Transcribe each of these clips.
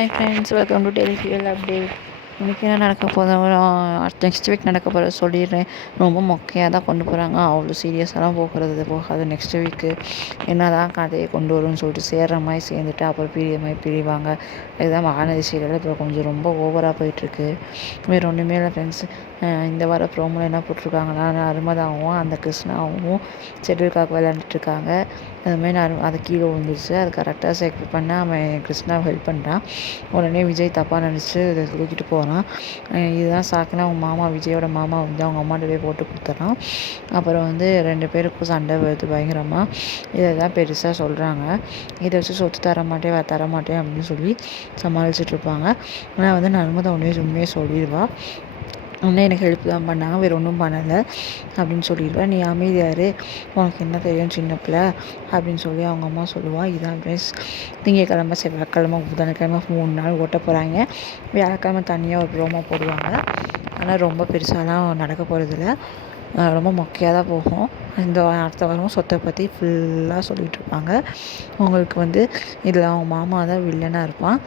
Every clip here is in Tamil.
Hi friends, welcome to daily serial update. இன்றைக்கி என்ன நடக்க போதும் நெக்ஸ்ட் வீக் நடக்க போகிற சொல்லிடுறேன். ரொம்ப மொக்கையாக தான் கொண்டு போகிறாங்க. அவ்வளோ சீரியஸாலாம் போகாது. நெக்ஸ்ட் வீக்கு என்ன தான் கதையை கொண்டு வரும்னு சொல்லிட்டு சேர்கிற மாதிரி சேர்ந்துட்டு அப்புறம் பிரிய மாதிரி பிரிவாங்க. இதுதான் மகாநதி சீரியல் இப்போ கொஞ்சம் ரொம்ப ஓவராக போயிட்டுருக்கு. வேறு ஒன்றுமே இல்லை ஃப்ரெண்ட்ஸ். இந்த வார ப்ரோமோவில் என்ன போட்டிருக்காங்கன்னா, நர்மதாவும் அந்த கிருஷ்ணாவும் செட்டில்காக் விளையாண்டுட்டுருக்காங்க. அதுமாதிரி அது கீழே விழுந்துருச்சு. அது கரெக்டாக செக் பண்ண அவன் கிருஷ்ணாவை ஹெல்ப் பண்ணுறான். உடனே விஜய் தப்பாக நினச்சி இதை தூக்கிட்டு போகிறான். இதுதான் சாக்குன்னு அவங்க மாமா, விஜயோட மாமா வந்து அவங்க அம்மாட்ட போய் போட்டு கொடுத்துட்றான். அப்புறம் வந்து 2 பேருக்கும் சண்டை வருது பயங்கரமாக. இதை தான் பெருசாக சொல்கிறாங்க. இதை வச்சு சொத்து தரமாட்டேன் அப்படின்னு சொல்லி சமாளிச்சிட்ருப்பாங்க. ஆனால் வந்து நர்மதா உண்மையே சொல்லிடுவா. உடனே எனக்கு ஹெல்ப் தான் பண்ணாங்க, வேறு ஒன்றும் பண்ணலை அப்படின்னு சொல்லிடுவேன். நீ அமைதியாரு, உனக்கு என்ன தெரியும் சின்ன பிள்ளை அப்படின்னு சொல்லி அவங்க அம்மா சொல்லுவாள். இதான் ப்ளஸ் திங்கக்கிழமை, செவ்வாய்க்கிழமை, புதன்கிழமை 3 நாள் ஓட்ட போகிறாங்க. வியாழக்கிழமை தனியாக ஒரு ப்ரோமோ போடுவாங்க. ஆனால் ரொம்ப பெருசாலாம் நடக்க போகிறதில்ல. ரொம்ப மொக்கையாக தான் போகும். அடுத்த வாரம் சொத்தை பற்றி ஃபுல்லாக சொல்லிகிட்ருப்பாங்க. உங்களுக்கு வந்து இதில் அவங்க மாமா தான் வில்லனாக இருப்பான்.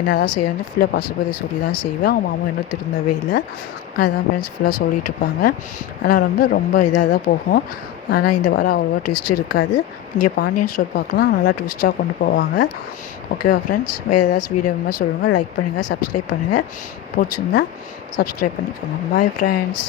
என்ன தான் செய்யணும் ஃபுல்லாக பசை பற்றி சொல்லி தான் செய்வேன். அவங்க மாமா இன்னும் திருந்தவே இல்லை. அதுதான் ஃப்ரெண்ட்ஸ் ஃபுல்லாக சொல்லிகிட்ருப்பாங்க. ஆனால் ரொம்ப இதாக தான் போகும். ஆனால் இந்த வாரம் அவ்வளோவா ட்விஸ்ட் இருக்காது. இங்கே பாண்டியன் ஸ்டோர் பார்க்கலாம், நல்லா ட்விஸ்ட்டாக கொண்டு போவாங்க. ஓகேவா ஃப்ரெண்ட்ஸ்? வேறு ஏதாச்சும் வீடியோ வேணுமா சொல்லுங்கள். லைக் பண்ணுங்கள், சப்ஸ்கிரைப் பண்ணுங்கள். பிடிச்சிருந்தா சப்ஸ்கிரைப் பண்ணிக்கோங்க. Bye friends.